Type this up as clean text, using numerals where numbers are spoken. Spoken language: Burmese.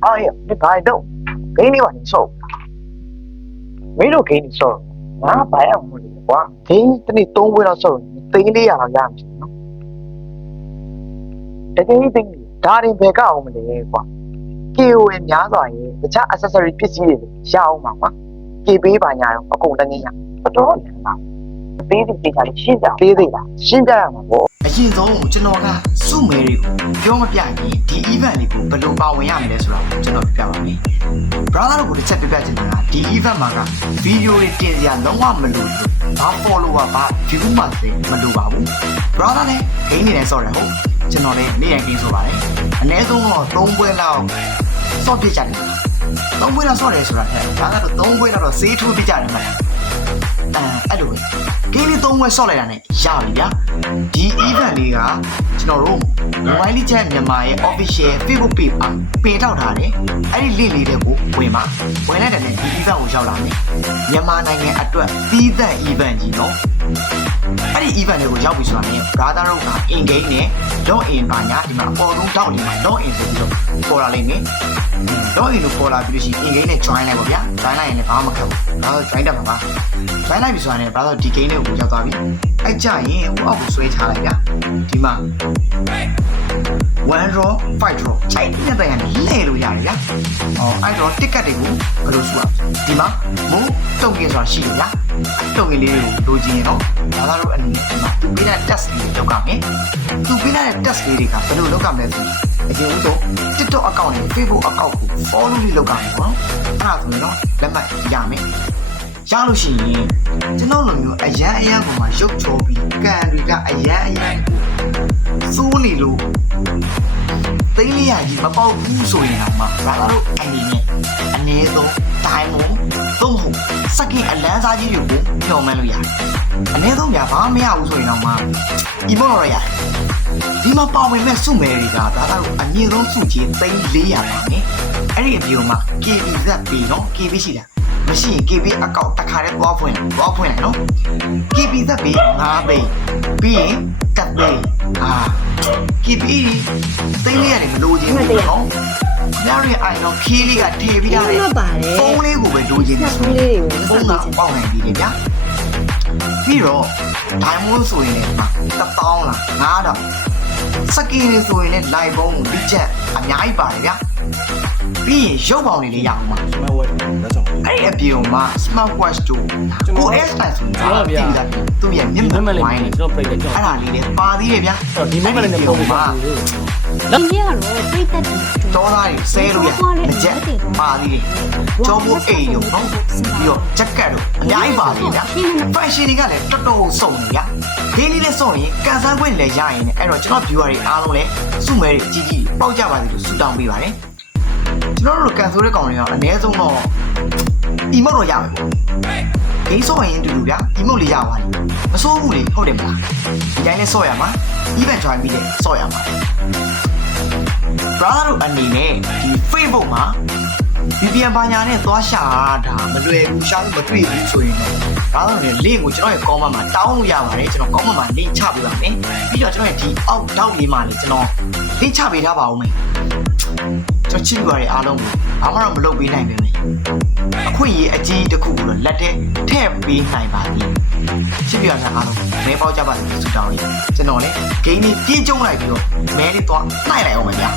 哎呀，你白豆，给你往你收，没都给你收，哪白样不理我，给你东为了收，你得你呀样子喏，这个一定家庭别搞我们的话，给我伢子也，这家 accessory 必须的，小嘛嘛，给别把伢我供的你呀，不多人嘛，别的别家的现在别的啦，现在嘛我。အရင်ဆုံးကျွန်တော်ကစုမဲတွေကိုပြောမပြရင်ဒီ event လေးကိုဘယ်လိုပါဝင်ရမလဲဆိုတော့ကျွန်တော်ပြပါမယ်။ brother တို့ကိုတစ်ချက်ပြပြချင်တာကဒီ event မှာက video တွေတင်စရာလုံးဝမလိုဘူး။ဘာ follower ဘာ view မှမလိုပါဘူး။ brother လည်းဂိမ်းနေတယ်ဆိုရဟုတ်ကျွန်တော်လည်းနေရဂိမ်းဆိုပါတယ်။အနည်းဆုံးတော့3ပွဲလောက်စော့ပြကြတယ်။3ပွဲလောက်စော့တယ်ဆိုတာက brother တို့3ပွဲလောက်တော့စေးထိုးပြကြတယ်မှာအဲ့လိုပဲဂိမ်းလေး3ပွဲစော့လိုက်တာနဲ့ရပြီဗျာဒီ event လေးကကျွန်တော်တို့ Mobile Legends မြန်မာရဲ့ official Facebook page မှာပင်ထောက်ထားတယ်အဲ့ဒီ link လေးတွေကိုဝင်ပါဝင်လိုက်တယ်နဲ့ဒီ event ကိုရောက်လာမယ်မြန်မာနိုင်ငံအတွက်ပြီးသက် event ကြီးနော်အဲ့ဒီ event တွေကိုရောက်ပြီဆိုတာနဲ့ brother တို့က in game နဲ့ log in ပါညာဒီမှာအပေါ်ဆုံးတောက်နေမှာ log in ဆိုပြီးတော့ပေါ်လာလိမ့်မယ် log in လို့ပေါ်လာပြီးလို့ရှိရင် in game နဲ့ join လိုက်ပါဗျာ join လိုက်ရင်လည်းဘာမှမခက်ဘူး brother join တက်ပါပါ join လိုက်ပြီဆိုတာနဲ့ brother ဒီ game တွေကိုရောက်သွားပြီအဲ့ကြရင်ဟိုအောက်ကိုဆွဲချလိုက်ဗျာဒီမှာ 1 draw 5 draw ချိန်တဲ့တိုင်ကနေလဲလို့ရတယ်ဗျာအဲ့တော့ ticket တွေကိုဘယ်လိုစုရဒီမှာမိုးတုံကင်းဆိုတာရှိတယ်ဗျာတုံကင်းလေးတွေကိုလိုချင်ရင်တော့ဒါကတော့အနေနဲ့ဒီမှာသူပေးတဲ့ test လေးလုပ်ရမယ်သူပေးတဲ့ test လေးတွေကဘယ်လိုလုပ်ရမလဲဆိုအရင်ဦးဆုံး TikTok account နဲ့ Facebook account ကို follow လေးလုပ်ရမယ်ပေါ့နော်အဲ့ဒါဆိုရင်တော့လက်မှတ်ရမယ်ရလို့ရှိရင်ကျွန်တော်လိုမျိုးအရန်ပုံမှာရုပ်ချောပြီးကန်တွေကအရန်စိုးနေလို့သိန်းလေးရာကြီးမပေါက်ဘူးဆိုရင်တော့မှဘာလို့အနေနဲ့အနည်းဆုံးတိုင်းမို့သုံးဖို့စကင်အလန်းစားကြီးတွေကိုညှော်မှန်းလို့ရတယ်အနည်းဆုံးညာဘာမရဘူးဆိုရင်တော့မှဒီမော်ရရတယ်ဒီမှာပါဝင်မဲ့စုမယ်တွေကဒါကတော့အမြင့်ဆုံးစုချင်းသိန်း400ပါမယ်အဲ့ဒီအပြင်မှာ KB ဇက်ပြီနော် KB ရှိတာမရှိရင် KB အကောင့်တစ်ခါတည်းသွားဖွင့်လိုက်နော် KB ဇက်ပြီ5သိန်းပြီးရင်တက်သိန်းKB သိန်းလေးရတယ်မလို့ချင်းဘူးနော်ညရီအိုင်တော့ခီးလေးကထည့်ပြီးရတယ်ဖုန်းလေးကိုပဲလိုချင်တယ်ဆိုရင်ဖုန်းကပေါက်နိုင်ပြီလေဗျာပြီးတော့ diamond ဆိုရင်လည်း1000လား9000စကင်လေးဆိုရင်လည်း live ဘုံကိုတစ်ချက်အများကြီးပါတယ်ဗျာပြီးရင်ရုပ်ပေါင်လေးရအောင်ပါ smart watch လက်ဆောင်အဲ့ဒီအပြင်မှာ smart watch တို့ OS တိုင်းဆိုတာဒီကသူ့ရဲ့မျက်မှန်ဝိုင်းလေးကျွန်တော်ပြိတ်တယ်ကျွန်တော်အဲ့ဒါလေးလည်းပါသေးတယ်ဗျာဒီမဲ့လည်းပုံမှာ လက်ကြီးကတော့ပြိတက်တယ် တောသားတွေဆဲလို့ရမကြက်ပါသေးတယ်ကြောဖို့အိမ်တို့နော်ပြီးတော့ဂျက်ကတ်တို့အများကြီးပါသေးဗျာ fashion တွေကလည်းတော်တော်စုံနေဗျာဒီလေးလေးစုံရင်ကန်ဆန်းခွင့်လည်းရရင်အဲ့တော့ကျွန်တော် viewer တွေအားလုံးလည်းစုမဲတွေကြီးကြီးပေါက်ကြပါစေလို့ဆုတောင်းပေးပါတယ်ကျွန်တော်တို့ကန်ဆိုးတဲ့ကောင်တွေကအနည်းဆုံးတော့ emote တော့ရမယ်ပေါ့ဂိမ်းဆော့ရင်တူတူဗျာ emote လေးရပါတယ်မစိုးဘူးလေဟုတ်တယ်မလားဒီတိုင်းလေးဆော့ရမှာ event join ပြီးတယ်ဆော့ရမှာ brother တို့အနေနဲ့ဒီ Facebook မှာ VPN ဘာညာနဲ့သွားရှာတာမလွယ်ဘူးရှာလို့မတွေ့ဘူးဆိုရင်တော့ဒါဆိုရင် link ကိုကျွန်တော်ရဲ့ comment မှာတောင်းလို့ရပါတယ်ကျွန်တော် comment မှာ link ချပေးပါမယ်ပြီးတော့ကျွန်တော်ရဲ့ဒီအောက်ထောက်လေးမှာလည်းကျွန်တော် link ချပေးထားပါဦးမယ်ကျွန်တော်ချစ်ကြရတဲ့အားလုံးကိုဘာမှတော့မလုပ်ပေးနိုင်ပါဘူးအခွင့်အရေးအကြီးတစ်ခုကိုတော့လက်ထဲထည့်ပေးနိုင်ပါသည်ချစ်ကြရတဲ့အားလုံးမဲပေါက်ကြပါစေဆုတောင်းရေးကျွန်တော်လည်း game ကြီးပြေးကျုံလိုက်ပြီးတော့မဲလေးသွားနှိုက်လိုက်အောင်ပါဗျာ